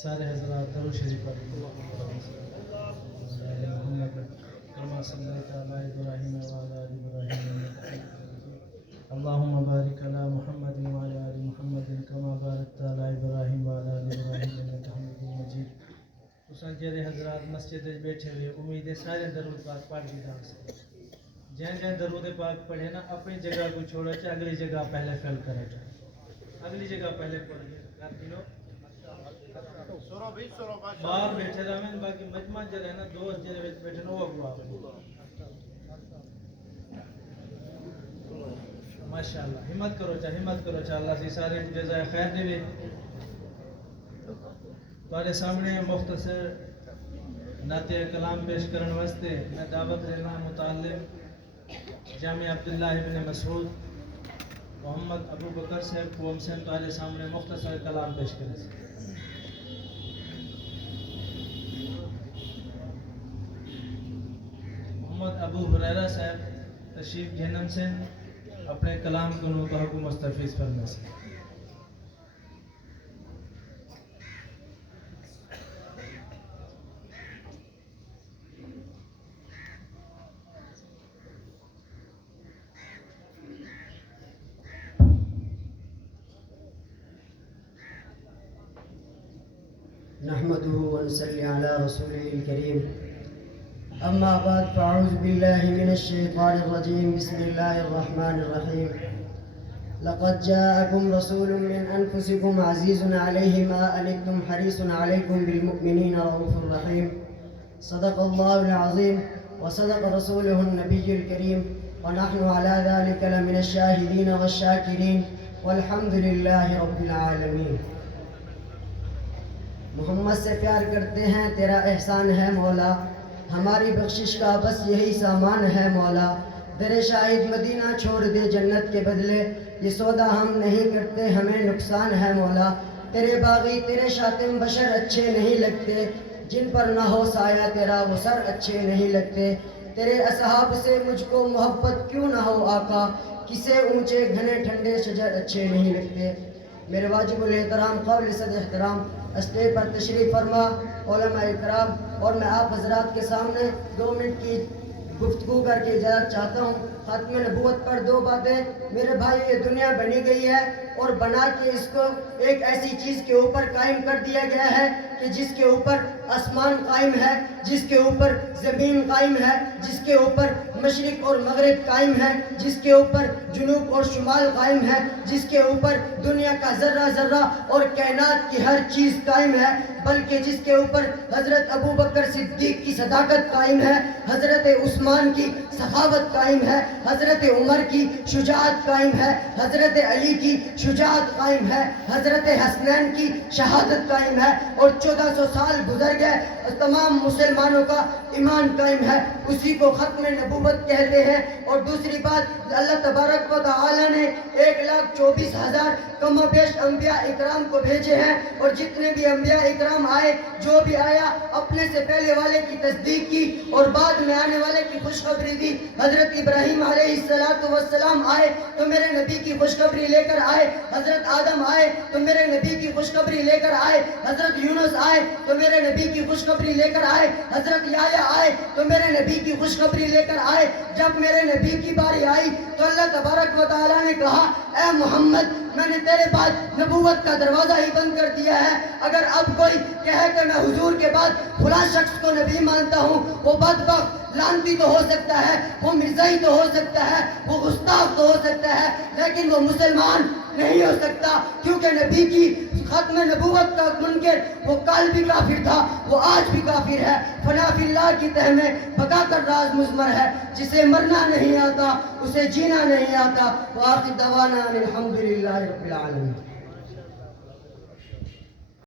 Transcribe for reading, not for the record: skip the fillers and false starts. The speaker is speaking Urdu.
سارے حضرات درود شریف پڑھیں محمد کما صلیت علی ابراہیم وعلی آل ابراہیم انک حمید مجید اللہم بارک علی محمد وعلی آل محمد کما بارکت علی ابراہیم وعلی آل ابراہیم انک حمید مجید۔ تساں جڑے حضرات مسجد وچ بیٹھے ہوئے امید ہے سارے درود پاک پڑھ دیتا ہوں۔ جن درود پاک پڑھے نا اپنی جگہ کو چھوڑے چاہے اگلی جگہ پہلے فیل کرے اگلی جگہ پہلے پڑھیے باہر بیٹھے رہے باقی مجمع جڑے نا دوست جڑے بیٹھے نا وہ اگوا ماشاءاللہ ہمت کرو چاہے اللہ سے سارے جزائے خیر دے۔ تمہارے سامنے مختصر نعت کلام پیش کرنے واسطے میں دعوت دینا متعلم جامع عبداللہ ابن مسعود محمد ابو بکر صاحب کو ہم سے تمہارے سامنے مختصر کلام پیش کریں۔ محمد ابو ہریرہ صاحب تشریف گھنم سے اپنے کلام کو نوتہ کو مستفیض کرنے سے نحمده ونصلي على رسوله الكريم أما بعد فأعوذ بالله من الشيطان الرجيم بسم الله الرحمن الرحيم لقد جاءكم رسول من أنفسكم عزيز عليه ما أنتم حريص عليكم بالمؤمنين رؤوف رحيم صدق الله العظيم وصدق رسوله النبي الكريم ونحن على ذلك لمن الشاهدين والشاكرين والحمد لله رب العالمين۔ محمد سے پیار کرتے ہیں تیرا احسان ہے مولا، ہماری بخشش کا بس یہی سامان ہے مولا، در شاہد مدینہ چھوڑ دے جنت کے بدلے، یہ سودا ہم نہیں کرتے ہمیں نقصان ہے مولا، تیرے باغی تیرے شاتم بشر اچھے نہیں لگتے، جن پر نہ ہو سایہ تیرا وہ سر اچھے نہیں لگتے، تیرے اصحاب سے مجھ کو محبت کیوں نہ ہو آقا، کسے اونچے گھنے ٹھنڈے شجر اچھے نہیں لگتے۔ میرے واجب الاحترام قابل صد احترام اسٹیج پر تشریف فرما علماء اکرام اور میں آپ حضرات کے سامنے 2 منٹ کی گفتگو کر کے اجازت چاہتا ہوں۔ ختم نبوت پر 2 باتیں۔ میرے بھائی یہ دنیا بنی گئی ہے اور بنا کے اس کو ایک ایسی چیز کے اوپر قائم کر دیا گیا ہے کہ جس کے اوپر آسمان قائم ہے، جس کے اوپر زمین قائم ہے، جس کے اوپر مشرق اور مغرب قائم ہے، جس کے اوپر جنوب اور شمال قائم ہے، جس کے اوپر دنیا کا ذرہ ذرہ اور کائنات کی ہر چیز قائم ہے، بلکہ جس کے اوپر حضرت ابو بکر صدیق کی صداقت قائم ہے، حضرت عثمان کی سخاوت قائم ہے، حضرت عمر کی شجاعت قائم ہے، حضرت علی کی شجاعت قائم ہے، حضرت حسنین کی شہادت قائم ہے، اور 1400 سال گزر گئے تمام مسلمانوں کا ایمان قائم ہے، اسی کو ختم نبوت کہتے ہیں۔ اور دوسری بات، اللہ تبارک و تعالی نے 1,24,000 کم و بیش انبیاء اکرام کو بھیجے ہیں، اور جتنے بھی انبیاء اکرام آئے، جو بھی آیا اپنے سے پہلے والے کی تصدیق کی اور بعد میں آنے والے کی خوشخبری دی۔ حضرت ابراہیم علیہ السلام آئے تو میرے نبی کی خوشخبری لے کر آئے، حضرت آدم آئے تو میرے نبی کی خوشخبری لے کر آئے، حضرت یونس آئے تو میرے نبی کی خوشخبری لے کر آئے، حضرت یحییٰ آئے تو میرے نبی کی خوشخبری لے کر آئے۔ جب میرے نبی کی باری آئی تو اللہ تبارک و تعالیٰ نے کہا، اے محمد میں نے تیرے بعد نبوت کا دروازہ ہی بند کر دیا ہے، اگر اب کوئی کہے کہ میں حضور کے بعد فلاں شخص کو نبی مانتا ہوں، وہ بدبخت لعنتی تو ہو سکتا ہے، وہ مرزائی تو ہو سکتا ہے، وہ گستاخ تو ہو سکتا ہے، لیکن وہ مسلمان نہیں ہو سکتا، کیونکہ نبی کی ختم نبوت کا منکر وہ کل بھی کافر تھا، وہ آج بھی کافر ہے۔ فنا فی اللہ کی تہ میں بقا کر راز مضمر ہے، جسے مرنا نہیں آتا اسے جینا نہیں آتا۔ وآخر دعوانا الحمدللہ رب العالمین۔